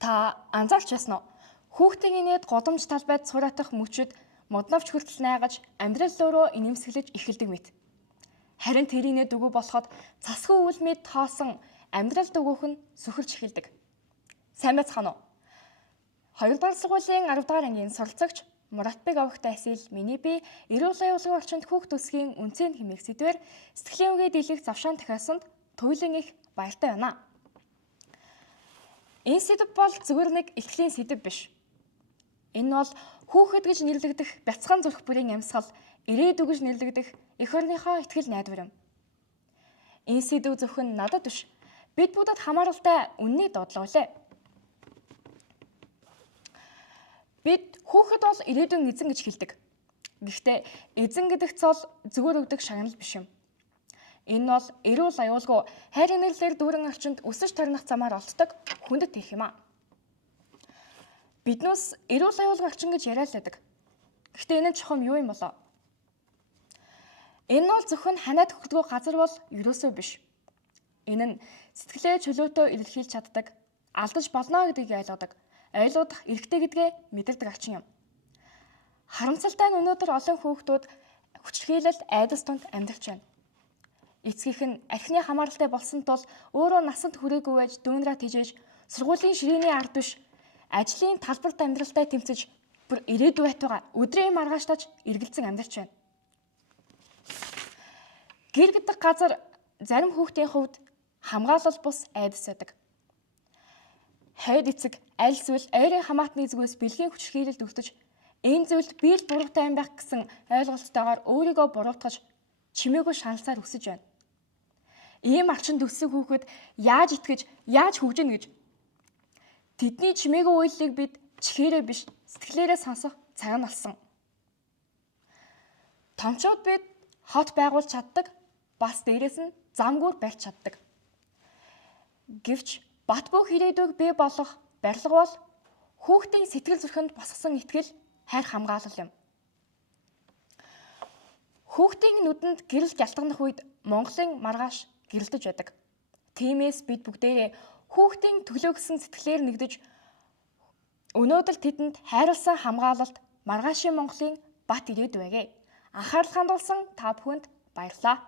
Та анзаарч байсан уу? Хүүхдийн инээд годомж талбайд сураатах мөчөд модновч хүртэл найгаж амьдрал руу инэмсэглэж эхэлдэг мэт. Харин тэр инээд өгөө болоход цасгүй үлмид тоосон амьдралд өгөөх нь сүхэрч эхэлдэг. Сайн байцгаана уу? 2 дугаар сургуулийн 10 дугаар ангийн суралцагч Муратбек авахтай асил миний би эрүүл аюулгүй орчинд хүүхд өсгийн үнцэн хэмээх сэдвээр сэтгэлийн үгээ дийлэх завшаан дахиасанд туйлын их баяртай байна. Энэ сэдв бол зүгээр нэг ихтгэлийн сэдв биш. Энэ бол хүүхэд гэж нэрлэгдэх бяцхан зүрх бүрийн амьсгал, ирээдүй гэж нэрлэгдэх эх орныхоо итгэл найдвар юм. Энэ сэдв зөвхөн надад биш, бид бүгдэд хамааралтай үннийг дуудлаа. Бид хүүхэд бол ирээдүйн эзэн гэж хэлдэг. Гэхдээ эзэн гэдэг цол зүгээр өгдөг шагнал биш юм. Энэ бол эрүүл аюулгүй хайр инэрлэлээр дүүрэн орчинд өсөж тарнах замаар олддог хүндэт ирэх юм аа. Биднээс эрүүл аюулгүй орчин гэж яриад байдаг. Гэхдээ энэ нь чухам юу юм болоо? Энэ нь бол зөвхөн ханиад өгдөг газар бол ерөөсөө биш. Энэ нь сэтгэлээ чөлөөтөө илэрхийлж чаддаг, алдаж болно гэдгийг ойлгох эрхтэй гэдгээ мэдэрдэг арчин юм. Харамсалтай нь өнөөдөр олон хүүхдүүд хүчирхийлэл айдас тунд амьдарч байна. Эцгийнх нь архины хамааралтай болсон тул өөрөө насанд хүрээгүй байж дүүнраа тижээж сургуулийн ширээний ард биш ажлын талбарт амьдралтай тэмцэж бүр ирээдүй байтугай өдрийн маргааштаж эргэлзэн амьдарч байна. Гэр гэдэг газар зарим хүүхдийн хувьд хамгаалал бус айдас байдаг. Хайд эцэг аль эсвэл ойрын хамаатны зүгээс бэлгийн хүчирхийлэлд өртөж энэ зүйлд би л буруутай юм байх гэсэн ойлголттойгоор өөрийгөө буруутгаж чимээгүй шаналсаар өсөж байна. Ийм арчинд өссөн хүүхэд яаж итгэж, яаж хөгжинэ гэж тэдний чимээгүй үйллийг бид чихээрээ биш сэтгэлээрээ сонсох цаг нь болсон. Томчууд бид хот байгуулж чаддаг, бас дээрээс нь замгүйр барьж чаддаг. Гэвч бат бөх ирээдүйг бий болох барилга бол хүүхдийн сэтгэл зүрхэнд босгосон итгэл, хайр хамгаалал юм. Хүүхдийн нүдэнд гэрэл гялтганах үед Монголын маргааш гэрэлдэж байдаг. Тиймээс бид бүгдээрээ хүүхдийн төлөө гэсэн сэтгэлээр нэгдэж өнөөдөр тэдэнд хайрлсан хамгаалалт маргаашийн Монголын бат ирээдүй байгээ. Анхаарал хандуулсан та бүхэнд баярлалаа.